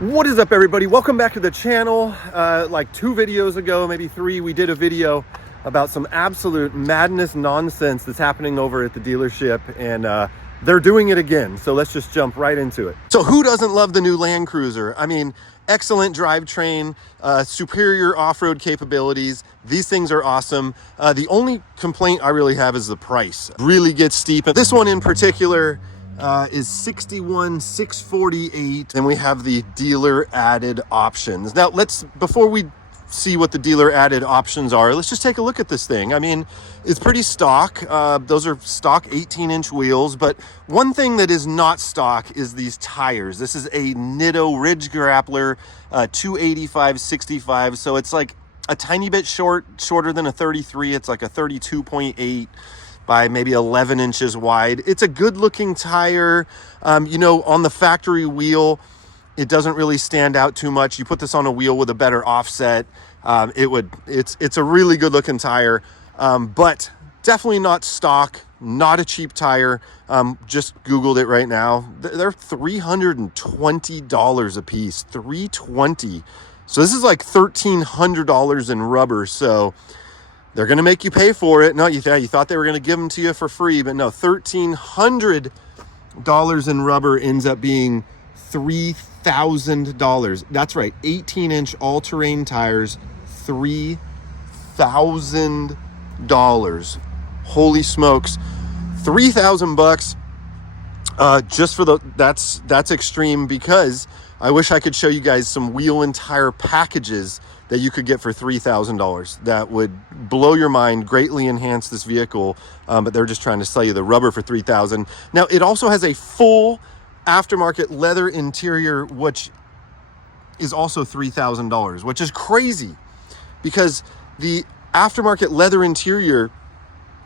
What is up, everybody? Welcome back to the channel. Like 2 videos ago, maybe 3, we did a video about some absolute madness nonsense that's happening over at the dealership, and they're doing it again. So let's just jump right into it. So who doesn't love the new Land Cruiser? I mean, excellent drivetrain, superior off-road capabilities. These things are awesome. The only complaint I really have is the price. Really gets steep. This one in particular is $61,648, and we have the dealer added options. Now before we see what the dealer added options are, let's just take a look at this thing. I mean, it's pretty stock. Those are stock 18-inch wheels, but one thing that is not stock is these tires. This is a Nitto Ridge Grappler 285/65, so it's like a tiny bit shorter than a 33. It's like a 32.8 by maybe 11 inches wide. It's a good looking tire. You know, on the factory wheel, it doesn't really stand out too much. You put this on a wheel with a better offset, it's a really good looking tire, but definitely not stock, not a cheap tire. Just Googled it right now. They're $320 a piece, $320. So this is like $1,300 in rubber. So they're going to make you pay for it. No, you thought they were going to give them to you for free, but no, $1,300 in rubber ends up being $3,000. That's right, 18-inch all-terrain tires, $3,000. Holy smokes, $3,000 just for that's extreme, because I wish I could show you guys some wheel and tire packages that you could get for $3,000. That would blow your mind, greatly enhance this vehicle, but they're just trying to sell you the rubber for $3,000. Now, it also has a full aftermarket leather interior, which is also $3,000, which is crazy, because the aftermarket leather interior,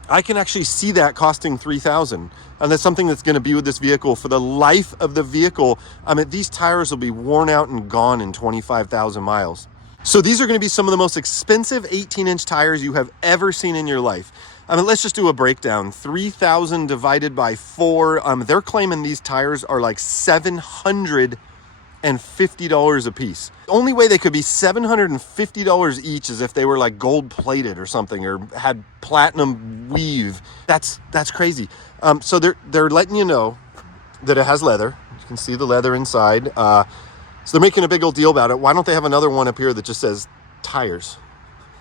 I can actually see that costing $3,000, and that's something that's going to be with this vehicle for the life of the vehicle. I mean, these tires will be worn out and gone in 25,000 miles. So these are going to be some of the most expensive 18-inch tires you have ever seen in your life. I mean, let's just do a breakdown. 3,000 divided by 4. They're claiming these tires are like $750 a piece. The only way they could be $750 each is if they were like gold plated or something, or had platinum weave. That's crazy. So they're letting you know that it has leather. You can see the leather inside. So they're making a big old deal about it. Why don't they have another one up here that just says tires?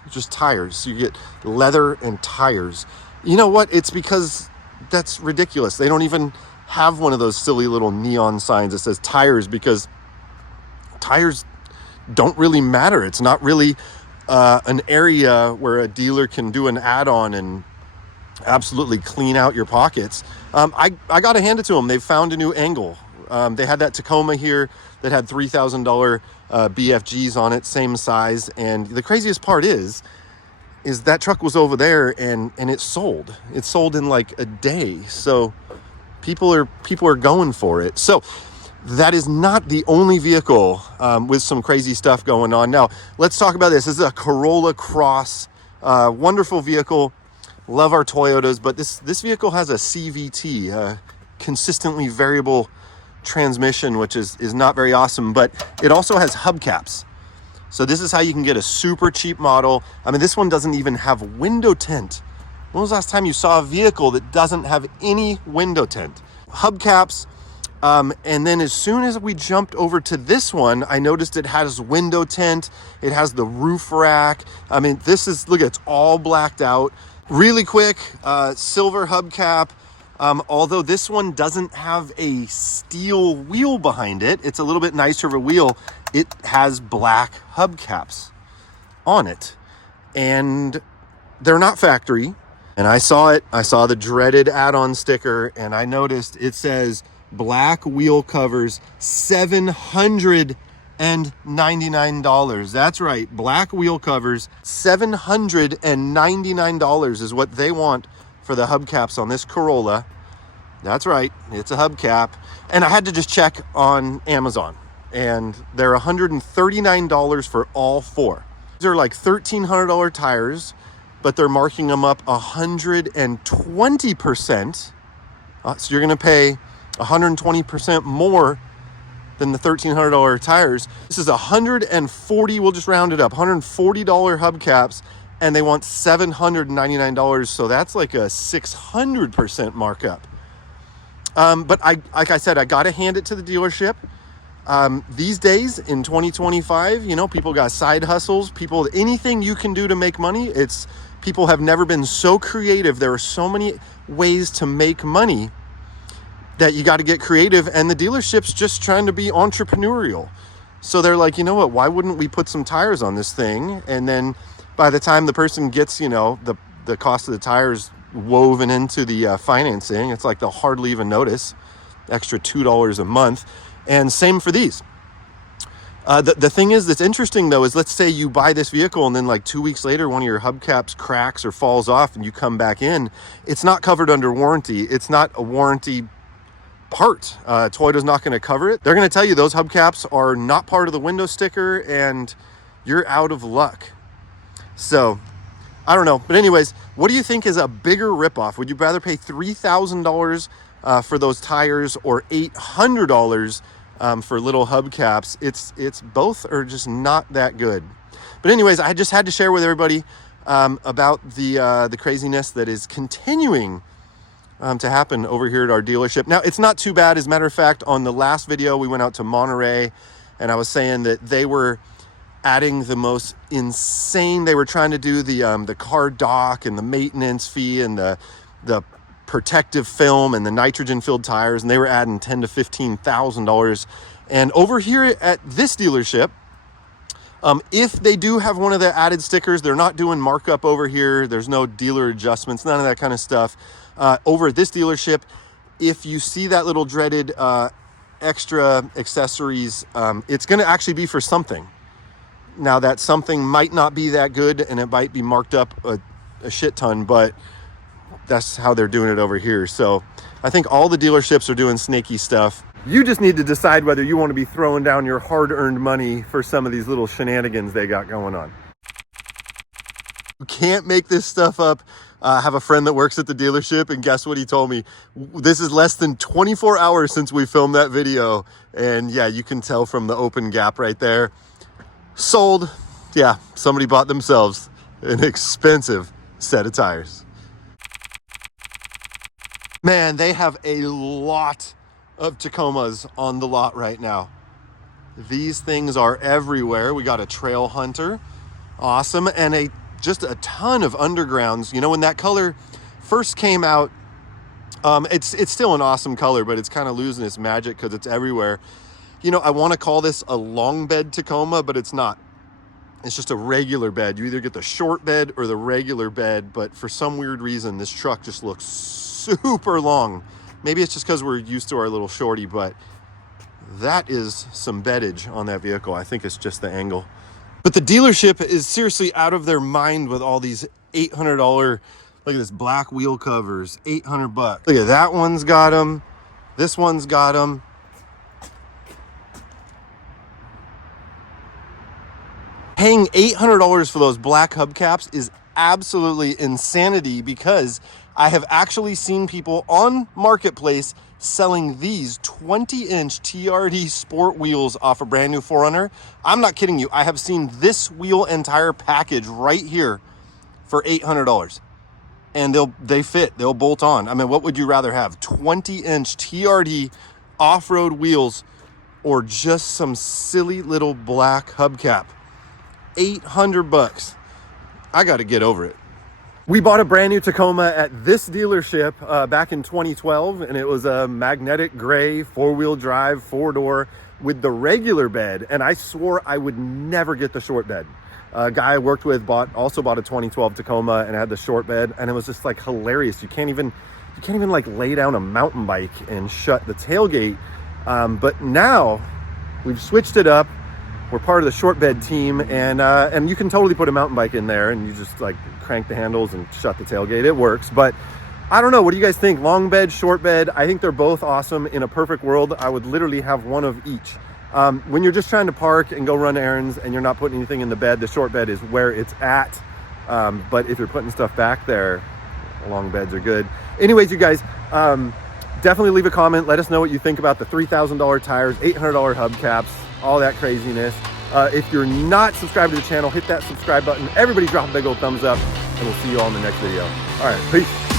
Just tires. So you get leather and tires. You know what? It's because that's ridiculous. They don't even have one of those silly little neon signs that says tires, because tires don't really matter. It's not really an area where a dealer can do an add-on and absolutely clean out your pockets. I got to hand it to them. They've found a new angle. They had that Tacoma here that had $3,000 BFGs on it, same size. And the craziest part is that truck was over there and it sold. It sold in like a day. So people are going for it. So that is not the only vehicle with some crazy stuff going on. Now, let's talk about this. This is a Corolla Cross, wonderful vehicle. Love our Toyotas, but this vehicle has a CVT, consistently variable transmission, which is not very awesome, but it also has hubcaps. So this is how you can get a super cheap model. I mean, this one doesn't even have window tint. When was the last time you saw a vehicle that doesn't have any window tint? Hubcaps. And then as soon as we jumped over to this one, I noticed it has window tint. It has the roof rack. I mean, look, it's all blacked out. Really quick, silver hubcap. Although this one doesn't have a steel wheel behind it, it's a little bit nicer of a wheel. It has black hubcaps on it, and they're not factory. And I saw the dreaded add-on sticker, and I noticed it says black wheel covers, $799. That's right, black wheel covers, $799 is what they want for the hubcaps on this Corolla. That's right, it's a hubcap. And I had to just check on Amazon, and they're $139 for all 4. These are like $1,300 tires, but they're marking them up 120%. So you're gonna pay 120% more than the $1,300 tires. This is 140, we'll just round it up, $140 hubcaps, and they want $799. So that's like a 600% markup. But like I said, I got to hand it to the dealership. These days in 2025, you know, people got side hustles, anything you can do to make money. People have never been so creative. There are so many ways to make money that you got to get creative, and the dealership's just trying to be entrepreneurial. So they're like, you know what, why wouldn't we put some tires on this thing? And then by the time the person gets, you know, the cost of the tires woven into the financing, it's like they'll hardly even notice, extra $2 a month. And same for these. The thing is that's interesting though is, let's say you buy this vehicle and then like 2 weeks later one of your hubcaps cracks or falls off and you come back in. It's not covered under warranty. It's not a warranty part. Toyota's not going to cover it. They're going to tell you those hubcaps are not part of the window sticker and you're out of luck. So I don't know. But anyways, what do you think is a bigger ripoff? Would you rather pay $3,000 for those tires or $800 for little hubcaps? It's both are just not that good. But anyways, I just had to share with everybody about the craziness that is continuing to happen over here at our dealership. Now, it's not too bad. As a matter of fact, on the last video, we went out to Monterey, and I was saying that they were adding the most insane. They were trying to do the car dock and the maintenance fee and the protective film and the nitrogen-filled tires, and they were adding $10,000 to $15,000. And over here at this dealership, if they do have one of the added stickers, they're not doing markup over here. There's no dealer adjustments, none of that kind of stuff. Over at this dealership, if you see that little dreaded extra accessories, it's going to actually be for something. Now, that something might not be that good, and it might be marked up a shit ton, but that's how they're doing it over here. So I think all the dealerships are doing snaky stuff. You just need to decide whether you want to be throwing down your hard-earned money for some of these little shenanigans they got going on. You can't make this stuff up. I have a friend that works at the dealership, and guess what he told me? This is less than 24 hours since we filmed that video. And yeah, you can tell from the open gap right there. Sold. Yeah, somebody bought themselves an expensive set of tires. Man, they have a lot of Tacomas on the lot right now. These things are everywhere. We got a Trail Hunter, awesome, and just a ton of undergrounds. You know, when that color first came out, it's still an awesome color, but it's kind of losing its magic because it's everywhere. You know, I want to call this a long bed Tacoma, but it's not. It's just a regular bed. You either get the short bed or the regular bed, but for some weird reason, this truck just looks super long. Maybe it's just because we're used to our little shorty, but that is some beddage on that vehicle. I think it's just the angle. But the dealership is seriously out of their mind with all these $800, look at this, black wheel covers, $800. Look at that one's got them. This one's got them. Paying $800 for those black hubcaps is absolutely insanity, because I have actually seen people on Marketplace selling these 20-inch TRD sport wheels off a brand new 4Runner. I'm not kidding you. I have seen this wheel and tire package right here for $800. And they fit. They'll bolt on. I mean, what would you rather have? 20-inch TRD off-road wheels or just some silly little black hubcap? $800. I got to get over it. We bought a brand new Tacoma at this dealership back in 2012, and it was a magnetic gray 4-wheel drive 4-door with the regular bed, and I swore I would never get the short bed. A guy I worked with also bought a 2012 Tacoma and had the short bed, and it was just like hilarious. You can't even like lay down a mountain bike and shut the tailgate. But now we've switched it up. We're part of the short bed team, and you can totally put a mountain bike in there and you just like crank the handles and shut the tailgate. It works. But I don't know. What do you guys think? Long bed, short bed? I think they're both awesome. In a perfect world, I would literally have one of each. When you're just trying to park and go run errands and you're not putting anything in the bed, the short bed is where it's at. But if you're putting stuff back there, long beds are good. Anyways, you guys, definitely leave a comment. Let us know what you think about the $3,000 tires, $800 hubcaps, all that craziness. If you're not subscribed to the channel, hit that subscribe button. Everybody drop a big old thumbs up, and we'll see you all in the next video. All right, peace.